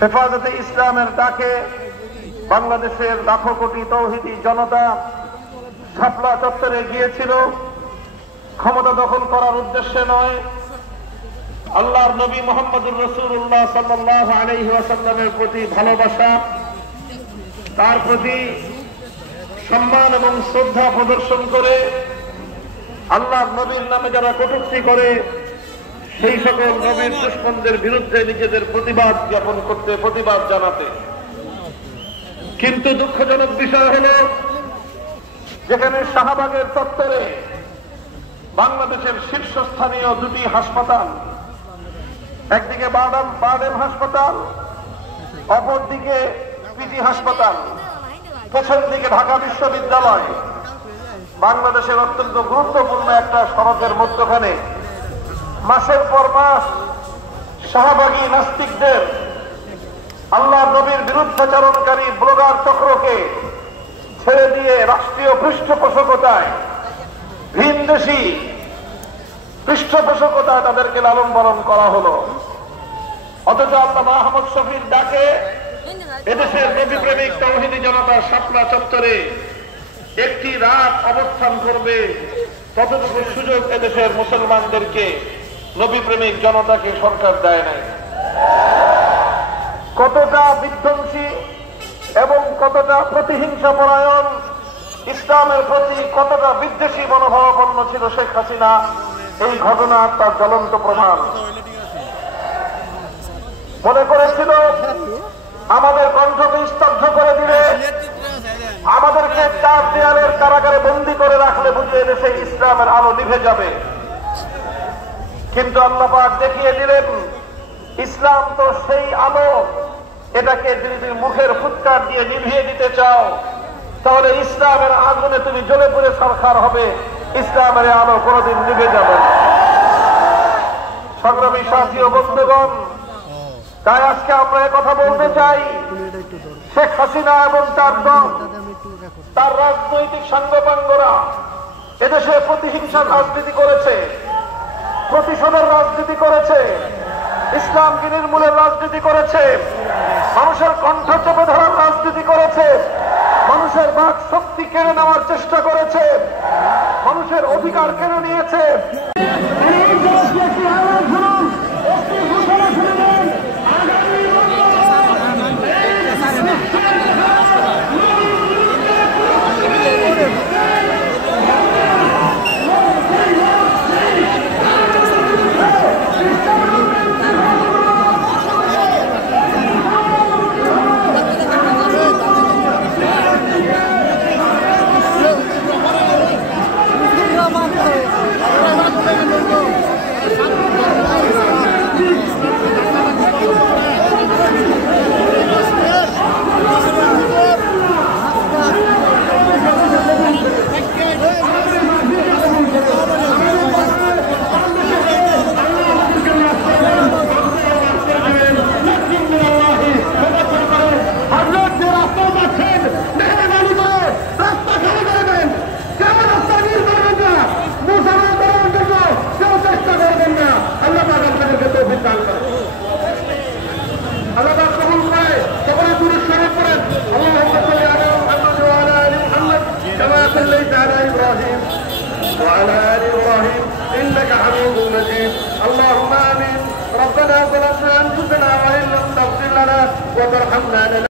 হেফাজতে ইসলামের ডাকে বাংলাদেশের লাখো কোটি তৌহিদি জনতা শাপলা চত্বরে গিয়েছিল ক্ষমতা দখল করার উদ্দেশ্যে নয়, আল্লাহর নবী মুহাম্মদুর রাসূলুল্লাহ সাল্লাল্লাহু আলাইহি ওয়াসাল্লামের প্রতি ভালোবাসা, তার প্রতি সম্মান এবং শ্রদ্ধা প্রদর্শন করে আল্লাহর নবীর নামে যারা কটূক্তি করে সেই সকল নবীর দুশমনদের বিরুদ্ধে নিজেদের প্রতিবাদ জ্ঞাপন করতে, প্রতিবাদ জানাতে। কিন্তু দুঃখজনক বিষয় হলো, যেখানে শাহবাগের চত্বরে বাংলাদেশের শীর্ষস্থানীয় দুটি হাসপাতাল, একদিকে বারডেম হাসপাতাল, অপরদিকে পিজি হাসপাতাল, পেছন দিকে ঢাকা বিশ্ববিদ্যালয়, বাংলাদেশের অত্যন্ত গুরুত্বপূর্ণ একটা সড়কের মধ্যখানে মাসের পর মাস শাহবাগী নাস্তিকদের, আল্লাহ নবীর বিরুদ্ধাচরণকারী ব্লগার চক্রকে ছেড়ে দিয়ে রাষ্ট্রীয় পৃষ্ঠপোষকতায়, ভিনদেশী পৃষ্ঠপোষকতায় তাদেরকে লালন পালন করা হলো। অথচ আল্লামা আহমদ শফির ডাকে এদেশের নবী প্রেমিক তৌহিদি জনতা শাপলা চত্বরে একটি রাত অবস্থান করবে, ততটুকু সুযোগ এদেশের মুসলমানদেরকে, নবী প্রেমিক জনতাকে সরকার দেয় নাই। কতটা বিধ্বংসী এবং কতটা প্রতিহিংসা পরায়ণ, ইসলামের প্রতি কতটা বিদ্বেষী মনোভাবাপন্ন ছিল শেখ হাসিনা, এই ঘটনা তার জ্বলন্ত প্রমাণ। মনে করেছিল আমাদের কণ্ঠকে স্তব্ধ করে দিলে, আমাদেরকে চার দেয়ালের কারাগারে বন্দী করে রাখলে বুঝিয়ে দেশে ইসলামের আলো নিভে যাবে। কিন্তু আল্লাহ পাক দেখিয়ে দিলেন, ইসলাম তো সেই আলো, এটাকে যদি তুমি মুখের ফুৎকার দিয়ে নিভিয়ে দিতে চাও, তাহলে ইসলামের আগুনে তুমি জ্বলে পুড়ে সরকার হবে, ইসলামের আলো কোনদিন নিভে যাবে না। সংগ্রামী সাথী ও বন্ধুগণ, তাই আজকে আমরা কথা বলতে চাই, শেখ হাসিনা এবং তার দল, তার রাজনৈতিক সাঙ্গপাঙ্গরা এদেশে প্রতিহিংসার রাজনীতি করেছে, প্রতিশোধের রাজনীতি করেছে, ইসলামকে নির্মূলের রাজনীতি করেছে, মানুষের কণ্ঠ চেপে ধরার রাজনীতি করেছে, মানুষের বাক শক্তি কেড়ে নেওয়ার চেষ্টা করেছে, মানুষের অধিকার কেড়ে নিয়েছে। وعلى آل إبراهيم إنك حميد مجيد. اللهم آمين. ربنا ظلمنا أنفسنا وإن لم تغفر لنا وترحمنا